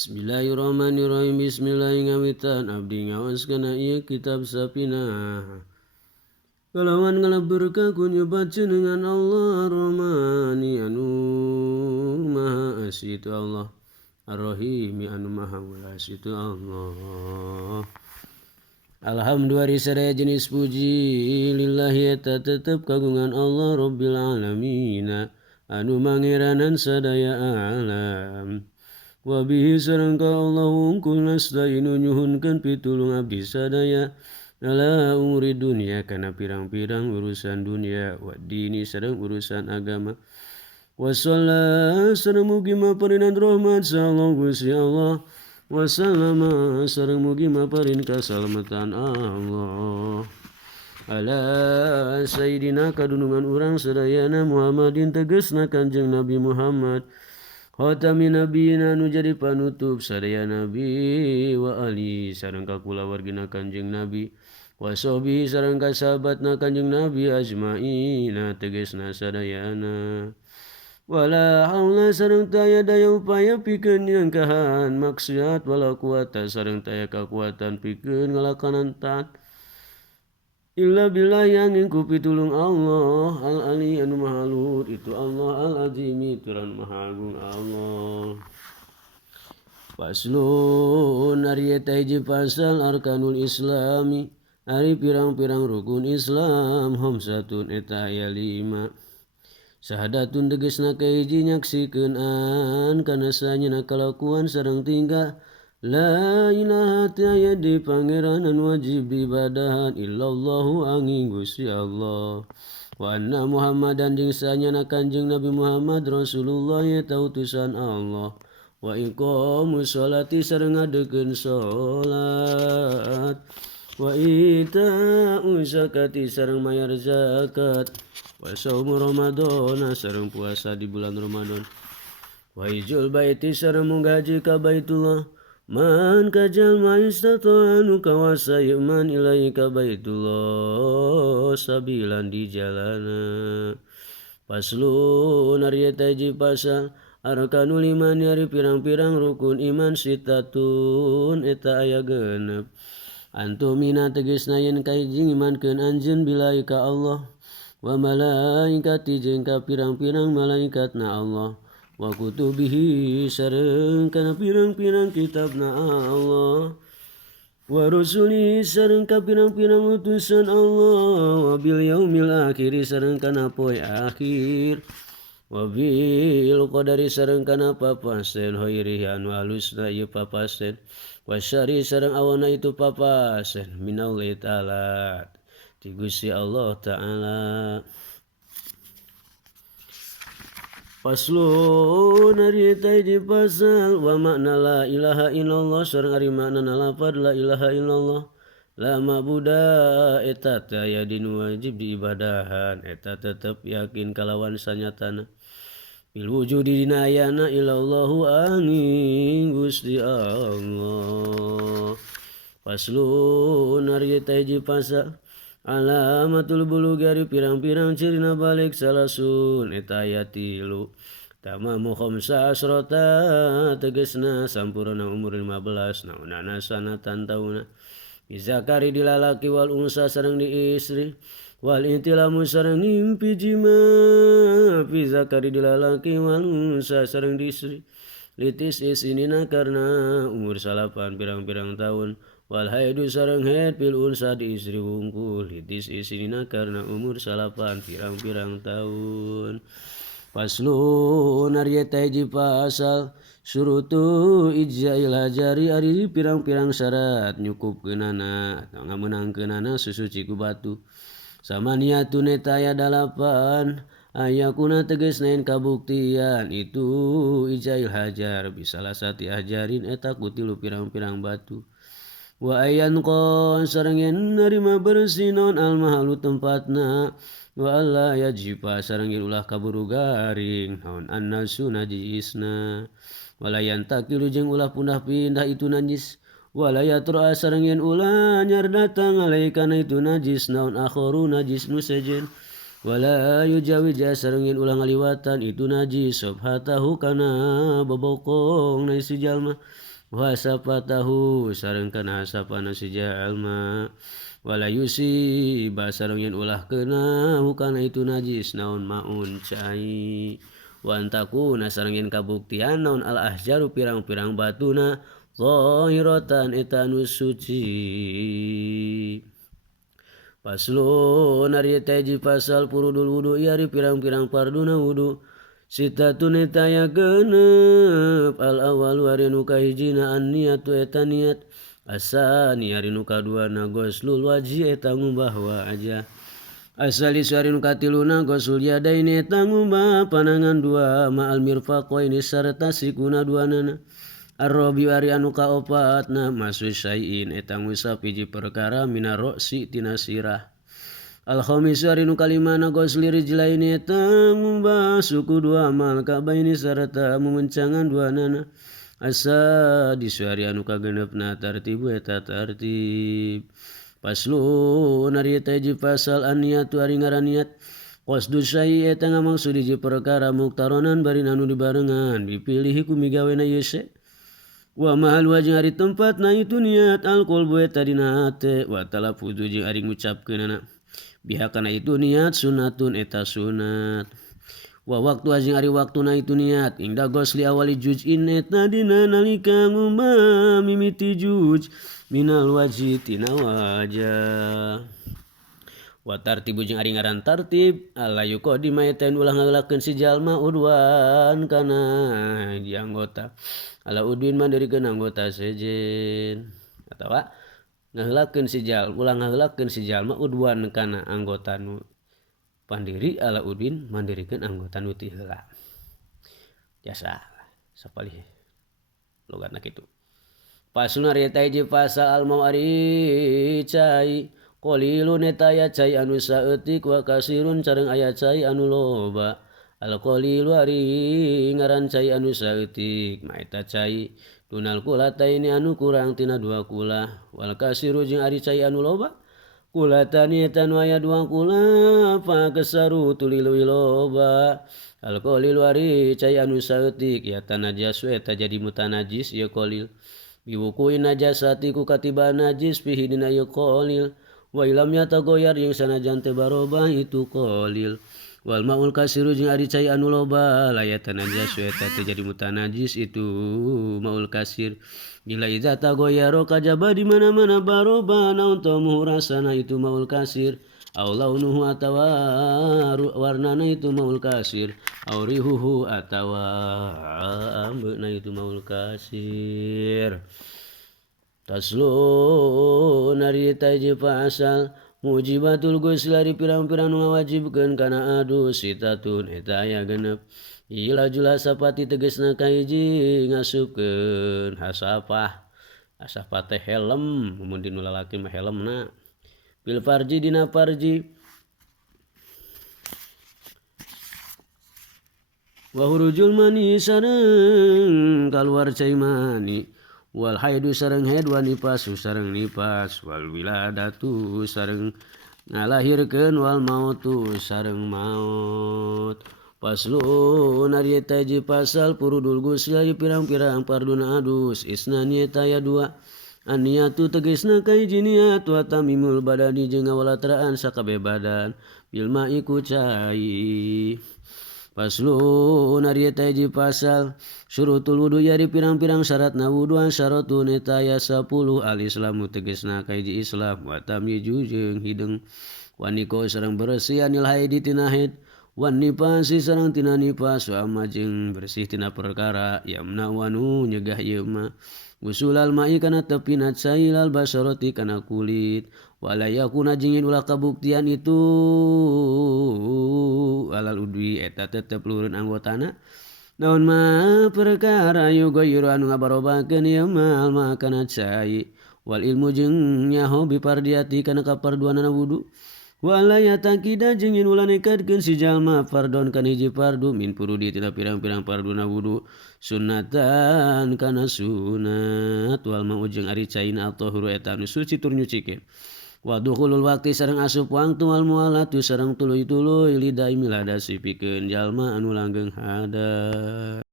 Bismillahirrahmanirrahim. Bismillahirrahmanirrahim. Abdi ngawaskana ieu kitab sapina. Kalawan ngalaberka kunya baca dengan Allah Ar-Rahmani anu maha asih itu Allah, Ar-Rahimi anu maha welas itu Allah. Alhamdulillah saraya jenis puji lillahi eta tetep kagungan Allah Rabbil Alamin anu mangeranan sadaya alam. Wabihi sarengka Allah wungkul nasta'inu nyuhunkeun pitulung abdi sadaya ala umuri dunia kana pirang-pirang urusan dunia wa dini sareng urusan agama. Wassallallahu sareng mugi maparinan rahmat sa Allah Gusti Allah. Wasallama sareng mugi maparin kasalamatan Allah. Ala sayyidina kadunungan urang sadayana Muhammadin tegasna Kanjeng Nabi Muhammad. Khatamin nabiyina nu jadi panutup sadaya nabi wa ali sareng kakula wargina Kanjeng Nabi wa sahbihi sareng kasahabatna Kanjeng Nabi ajmaina tegasna sadayana. Wala haula sareng taya daya upaya pikeun nyangkahan maksiat wala kuwata sareng taya kakuatan pikeun ngalakanan taat illa billah yang ku pitulung Allah al-ali anu maha luhur itu Allah al-azimi turan maha agung Allah. Paslun ari eta hiji pasal arkanul islami ari pirang-pirang rukun Islam hamsatun eta aya 5. Sahadatun tegasna kahiji nyaksikeun an kana sanyana kalakuan sareng tingkah la ilaha tiaya di pangeran wajib ibadahan illallahu angin Gusti Allah wa anna Muhammadan jeung sanyana Kanjeng Nabi Muhammad Rasulullah eta utusan Allah wa iqamus sholati sareng ngadekeun salat wa ita'u zakati sareng mayar zakat wa shaum Ramadan sareng puasa di bulan Ramadan wa hijul baiti sareng munggaji ka Baitullah man kajal maistata anu kawasa iman ilai ka Baitullah sabilan di jalana. Paslun ari eta hiji pasal arkanul iman ari pirang-pirang rukun iman sitatun eta aya 6. Antumina tegasna yen kahiji imankeun anjeun billahi ka Allah wa malaikati jeung ka pirang-pirang malaikatna Allah wa kutubihi sareng kana pirang-pirang kitabna Allah wa rusuli sareng ka pirang-pirang utusan Allah wa bil yaumil akhir sareng kana poe akhir wa bil qadari sareng kana papasen khairihi anu halusna ieu papasen wa syarri sareng awana itu papasen minallahi ta'ala ti Gusti Allah ta'ala. Paslun ari eta hiji pasal wa makna la ilaha illallah sareng ari makna lafaz la ilaha illallah la ma'buda eta teh aya dinu wajib diibadahan eta tetep yakin kalawan sanyatana bil wujudi dina ayana illallahu angin Gusti Allah. Paslun ari eta hiji pasal alamatul bulugh ari pirang-pirang cirina balik salasun eta aya 3. Tamamu khamsa asrota tegasna sampurna umur 15 naunana sanatan tauna bizakari di lalaki wal unsa sareng di istri wal intilamu sareng ngimpi jima bizakari di lalaki wal unsa sareng di istri litis isinina karena umur 8 pirang-pirang tahun wal haidu sareng haid pil unsa di istri wungkul litis isinina karena umur 8 pirang-pirang tahun. Paslun ari eta hiji pasal surutu ijzail hajari ari pirang-pirang syarat nyukupkeunana atau ngameunangkeunana susuci ku batu samaniatun eta aya 8 ayakuna tegasna yen kabuktian itu ijzail hajar bisalah sati hajarin eta ku 3 pirang-pirang batu wa ayan qon sareng yen narima bersih naon al mahalu tempatna wa alla yajiba sareng yen ulah kaburu garing naon annasu najisna walayan takilu jeung ulah pundah-pindah itu najis walayatra sareng yen ulah nyar datang alaikana itu najis naon akharu najis nu sejen wala yujawija sareng yen ulah ngaliwatan itu najis sobhatahu kana bobokong na si jalma wa hasafatahu sareng kana hasapana si jalma wala yusiba sareng yen ulah kena hukana itu najis naon maun cai wa antakuna sareng yen kabuktian naon al ahjaru pirang-pirang batuna zahiratan eta anu suci. Paslon ari taji pasal purudul wudu iari pirang-pirang parduna wudu sitatun eta aya genep al awalu ari nu kahijina an niatu eta niat asani ari nu kaduana goslul wajhi eta ngubah wajah asali suari nu katiluna gosul yadaini eta ngubah panangan dua ma'al mirfaqaini sarta sikuna duanana Ar-Rabi ari anu kaopatna masu syai'in eta ngusap hiji perkara mina roksi tina sirah. Al-Khamis ari nu kalimana gosli rijlaini eta ngubah suku dua amal kabaini sarta memencangan duanana. Asa di suari anu kagenepna tartibu eta tartib. Paslun ari eta hiji pasal an-niyatu ari ngaran niat. Qasdu syai' eta ngamaksud hiji perkara muktaronan bari anu dibarengan dipilih ku migawena yese. Wa mahal wajeng ari tempat na itu niat al-qalbu eta dina hate wa talaffuzu jeung ari ngucapkeunana biha kana itu niat sunatun eta sunat wa waktu wajeng ari waktuna itu niat ingda gosli awali juz'in eta dina nalika ngumah mimiti juz minal wajhi tina wajah wa tartibu jeung ari ngaran tartib alla yuqaddima eta ulah ngagelakeun si jalma udwan kana di anggota ala udwin mandirikeun anggota sejen atawa ngaheulakeun si jalma ulah ngaheulakeun si jalma udwan kana anggota nu pandiri ala udwin mandirikeun anggota nu ti heula jasa sapalih logatna kitu pasun ari eta hiji pasal al mau ari cai qalilun eta aya cai anu saeutik wa kasirun sareng aya cai anu loba al-qalilu ari ngaran cai anu saeutik maeta cai dunal kulataini anu kurang tina dua kula wal kasiru jeung ari cai anu loba kulatani eta nu aya dua kula fa kasaru tulilu loba al-qalilu ari cai anu saeutik ya tanajasu eta jadi mutanajis ya qalil biwukuin najasati ku katiba najis fihi dina ya qalil wa ilam yatagoyar jeung sanajan teu barobah itu qalil wal maul kasiru jeung ari cai anu loba layatan najas eta teh jadi mutanajis itu maul kasir bila idza tagoyaro kajaba di mana-mana baroba naun tamuhu rasana itu maul kasir aw launuhu atawa warnana itu maul kasir aw rihuhu atawa ambeuna itu maul kasir taslo nari taji pasal mujibatul ghusl ari pirang-pirang nu ngawajibkeun kana adus sitatun eta aya genep ila jula sapati tegasna kahiji ngasupkeun hasapah teh helm mun dinu lalaki mah helmna bil farji dina farji wa hurujul mani sareng kaluar cai mani wal haidu sareng haid wa nipasu sareng nipas wal wiladatu sareng ngalahirkeun wal mautu sareng maut paslun ari eta hiji pasal purudul ghusl ari pirang-pirang parduna adus isnani eta aya dua aniatu tegasna kahiji niat wa tamimul badani jeung ngawalatraan sakabeh badan bil ma'i ku cai paslun ari eta hiji pasal syurutul wudu yari pirang-pirang syaratna wuduan syaratun eta aya 10 al islamu tegasna kahiji islam wa tamyizu jeung hideung wa niko sareng bersih anil haidi tina haid wa nipasi sareng tina nipas wa amma jeung bersih tina perkara yamna wanu nyegah ieu mah usulal ma'i kana tepina cailal basarati kana kulit wala yakuna jeung ulah kabuktian itu alal udwi eta tetep lureun anggotana naon mah perkara yughayyiru anu ngabarobakeun ieu mah alma kana cai wal ilmu jeung nyaho bipardiati kana kaparduanana wudu wala yatakida jeung yen ulah nekadkeun si jalma fardon kana hiji fardu min furudi tina pirang-pirang farduna wudu sunnatan kana sunat wal mau jeung ari caina at-tahuru eta anu suci tur nyucikeun Wa dukhulul waqti sareng asup wangtu wal mualatu sareng tuluy-tuluy lidaimi ladasi pikeun jalma anu langgeng hada.